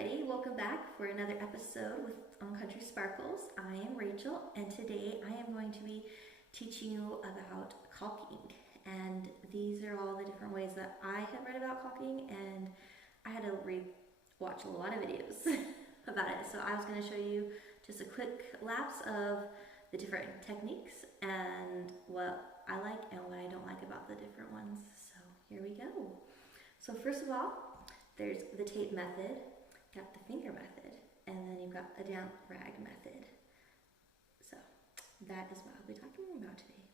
everybody, welcome back for another episode with On Country Sparkles. I am Rachel, and today I am going to be teaching you about caulking. And these are all the different ways that I have read about caulking, and I had to watch a lot of videos about it. So I was going to show you just a quick lapse of the different techniques and what I like and what I don't like about the different ones. So here we go. So first of all, there's the tape method, got the finger method, and then you've got a damp rag method. So that is what I'll be talking about today.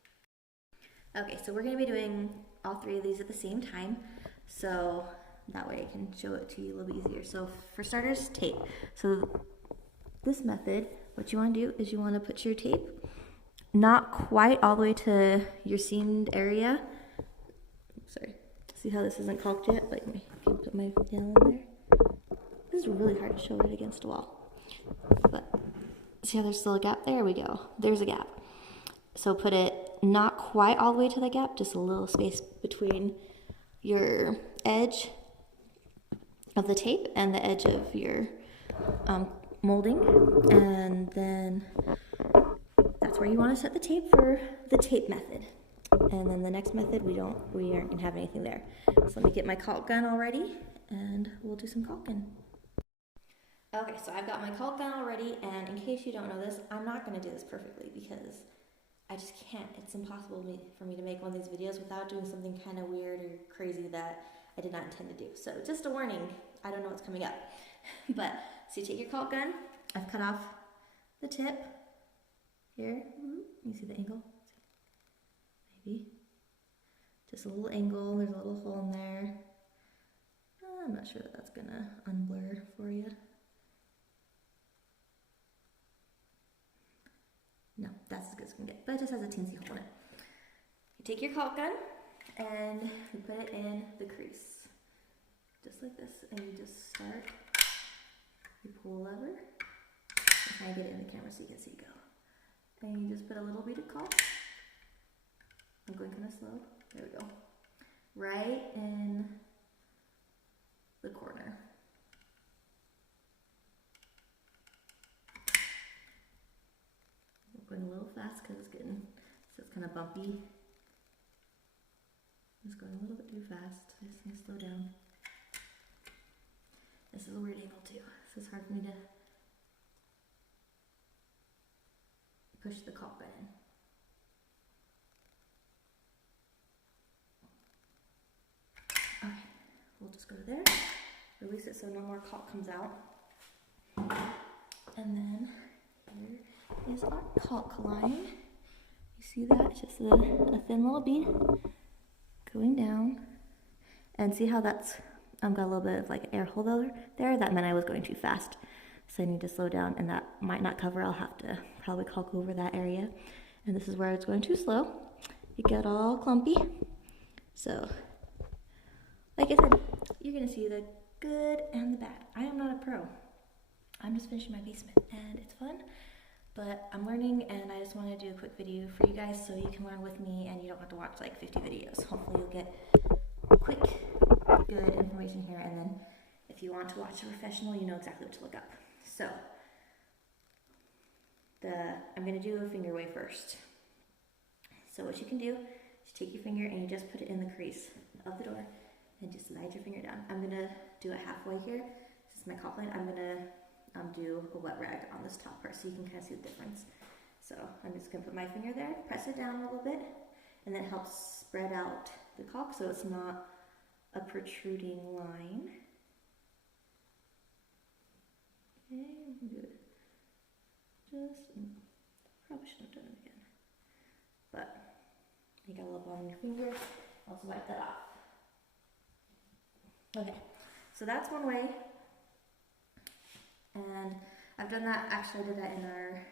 Okay, so we're going to be doing all three of these at the same time, so that way I can show it to you a little bit easier. So for starters, tape. So this method, what you want to do is you want to put your tape not quite all the way to your seamed area. Sorry, see how this isn't caulked yet? But I can put my nail in there. This is really hard to show it against a wall. But see how there's still a gap? There we go. There's a gap. So put it not quite all the way to the gap, just a little space between your edge of the tape and the edge of your molding. And then that's where you want to set the tape for the tape method. And then the next method, we aren't gonna have anything there. So let me get my caulk gun all ready and we'll do some caulking. Okay, so I've got my caulk gun all ready, and in case you don't know this, I'm not gonna do this perfectly because I just can't. It's impossible for me to make one of these videos without doing something kind of weird or crazy that I did not intend to do. So just a warning, I don't know what's coming up. But, so you take your caulk gun, I've cut off the tip here. You see the angle? Maybe. Just a little angle, there's a little hole in there. I'm not sure that that's gonna unblur for you. No, that's as good as it can get, but it just has a teensy hole in it. You take your caulk gun and you put it in the crease. Just like this, and you just start, you pull a lever. I'm trying to get it in the camera so you can see it go. And you just put a little bead of caulk. I'm going kind of slow. There we go. Right in the corner. I'm going a little fast because it's getting, so it's kind of bumpy. I'm just going a little bit too fast. I just need to slow down. This is a weird angle too. So it's hard for me to push the caulk gun in. Okay, we'll just go there, release it so no more caulk comes out. And then here is our caulk line. You see that? It's just a thin little bead going down. And see how that's got a little bit of like an air hole there? That meant I was going too fast. So I need to slow down, and that might not cover. I'll have to probably caulk over that area. And this is where it's going too slow. It got all clumpy. So, like I said, you're gonna see the good and the bad. I am not a pro. I'm just finishing my basement, and it's fun, but I'm learning, and I just want to do a quick video for you guys so you can learn with me, and you don't have to watch like 50 videos. Hopefully you'll get quick, good information here, and then if you want to watch a professional, you know exactly what to look up. So, I'm going to do a finger way first. So what you can do is you take your finger and you just put it in the crease of the door and just slide your finger down. I'm going to do it halfway here. This is my caulk line. I'm going to do a wet rag on this top part so you can kind of see the difference. So I'm just going to put my finger there, press it down a little bit, and then it helps spread out the caulk so it's not a protruding line. Okay, do it. Probably should have done it again. But you got a little blood on your finger. I'll just wipe that off. Okay, so that's one way. And I've done that, actually I did that in our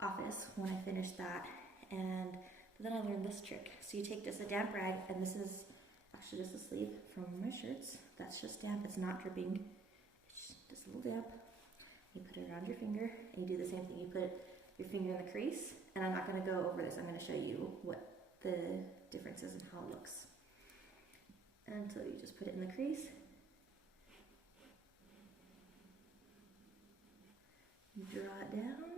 office when I finished that. And then I learned this trick. So you take just a damp rag, and this is actually just a sleeve from my shirts. That's just damp, it's not dripping. It's just a little damp. You put it around your finger, and you do the same thing. You put your finger in the crease, and I'm not going to go over this. I'm going to show you what the difference is and how it looks. And so you just put it in the crease, draw it down,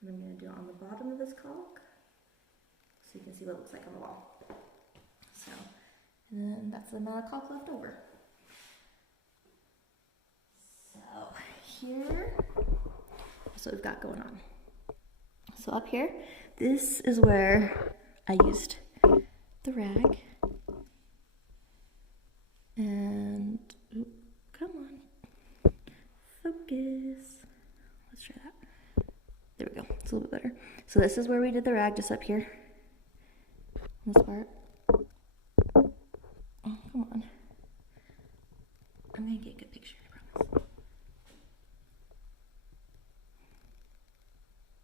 and I'm going to do it on the bottom of this caulk so you can see what it looks like on the wall. So, and then that's the amount of caulk left over. So here, that's what we've got going on. So up here, this is where I used the rag, and come on, focus. Let's try that. There we go. It's a little bit better. So this is where we did the rag, just up here. This part. Oh, come on. I'm gonna get a good picture, I promise.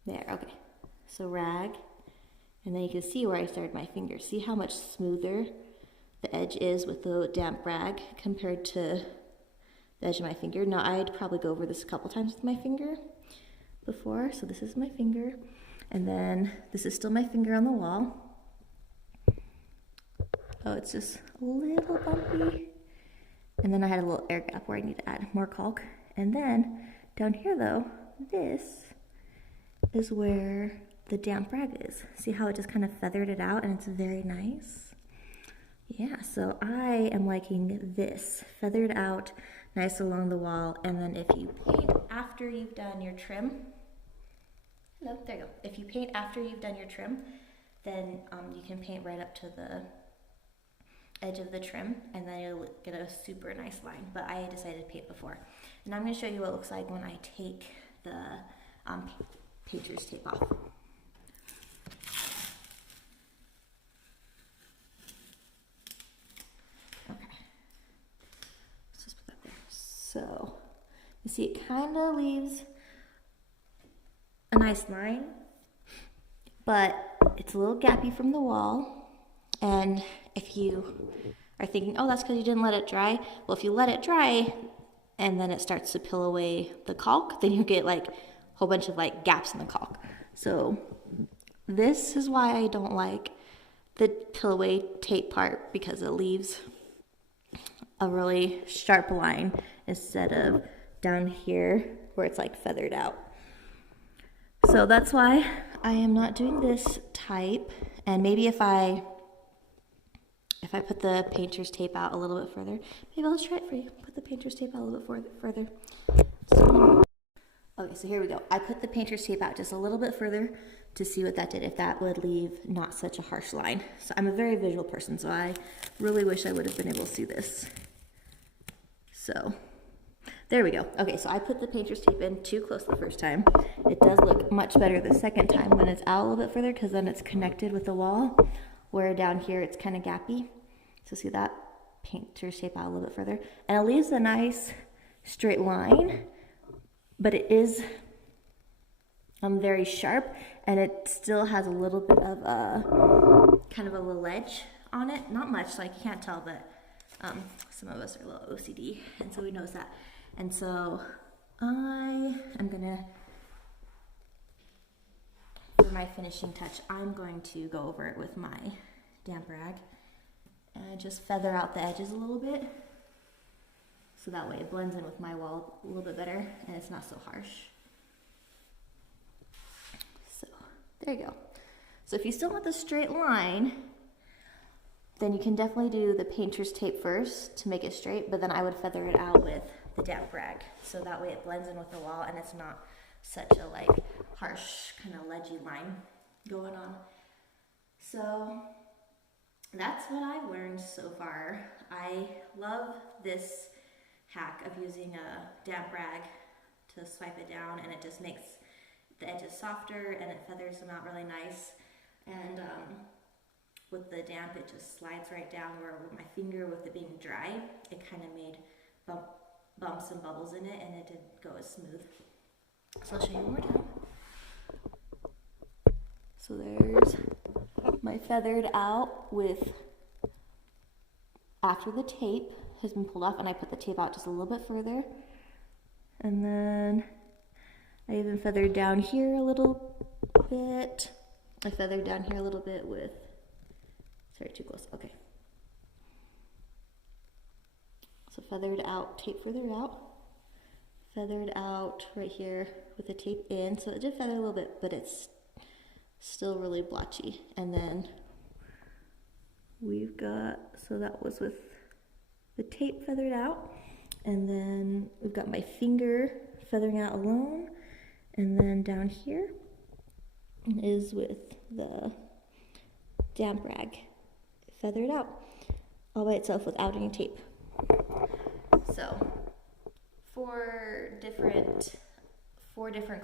There, okay. So rag, and then you can see where I started my finger. See how much smoother the edge is with the damp rag compared to the edge of my finger. Now I'd probably go over this a couple times with my finger before. So this is my finger, and then this is still my finger on the wall. Oh, it's just a little bumpy. And then I had a little air gap where I need to add more caulk. And then down here though, this is where the damp rag is. See how it just kind of feathered it out, and it's very nice. Yeah, so I am liking this, feathered out, nice along the wall. And then if you paint after you've done your trim, hello, there you go. If you paint after you've done your trim, then you can paint right up to the edge of the trim, and then you'll get a super nice line. But I decided to paint before. And I'm going to show you what it looks like when I take the painter's tape off. Okay, let's just put that there. So you see it kind of leaves a nice line, but it's a little gappy from the wall. And if you are thinking, oh, that's because you didn't let it dry. Well, if you let it dry and then it starts to peel away the caulk, then you get like a whole bunch of like gaps in the caulk. So this is why I don't like the peel away tape part, because it leaves a really sharp line instead of down here where it's like feathered out. So that's why I am not doing this type. And maybe if I put the painter's tape out a little bit further, maybe I'll try it for you. Put the painter's tape out a little bit further. So, okay, so here we go. I put the painter's tape out just a little bit further to see what that did, if that would leave not such a harsh line. So I'm a very visual person, so I really wish I would have been able to see this. So there we go. Okay, so I put the painter's tape in too close the first time. It does look much better the second time when it's out a little bit further, because then it's connected with the wall, where down here it's kind of gappy. So see that? Painter's tape out a little bit further. And it leaves a nice straight line, but it is very sharp, and it still has a little bit of a kind of a little edge on it. Not much, like you can't tell, but some of us are a little OCD, and so we notice that. And so I am gonna, for my finishing touch, I'm going to go over it with my damp rag and just feather out the edges a little bit, so that way it blends in with my wall a little bit better and it's not so harsh. So there you go. So if you still want the straight line, then you can definitely do the painter's tape first to make it straight, but then I would feather it out with the damp rag, so that way it blends in with the wall and it's not such a like harsh kind of ledgy line going on. So that's what I've learned so far. I love this hack of using a damp rag to swipe it down, and it just makes the edges softer and it feathers them out really nice. And with the damp, it just slides right down, where with my finger, with it being dry, it kind of made bumps and bubbles in it, and it didn't go as smooth. So I'll show you one more time. So there's my feathered out with, after the tape has been pulled off, and I put the tape out just a little bit further. And then I even feathered down here a little bit. I feathered down here a little bit with, sorry, too close, okay. So feathered out, tape further out, feathered out right here with the tape in. So it did feather a little bit, but it's still really blotchy. And then we've got, so that was with the tape feathered out. And then we've got my finger feathering out alone. And then down here is with the damp rag feathered out all by itself without any tape. So four different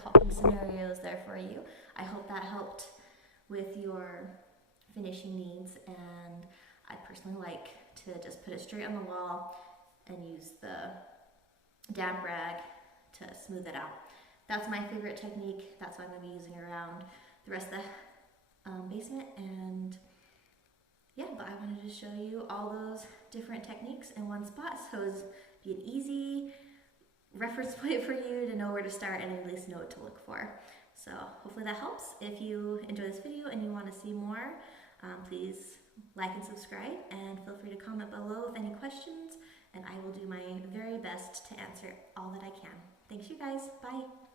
caulking scenarios there for you. I hope that helped with your finishing needs, and I personally like to just put it straight on the wall and use the damp rag to smooth it out. That's my favorite technique. That's what I'm going to be using around the rest of the basement. And yeah, but I wanted to show you all those different techniques in one spot, so it's be an easy reference point for you to know where to start and at least know what to look for. So hopefully that helps. If you enjoy this video and you want to see more, please like and subscribe, and feel free to comment below with any questions, and I will do my very best to answer all that I can. Thanks you guys. Bye.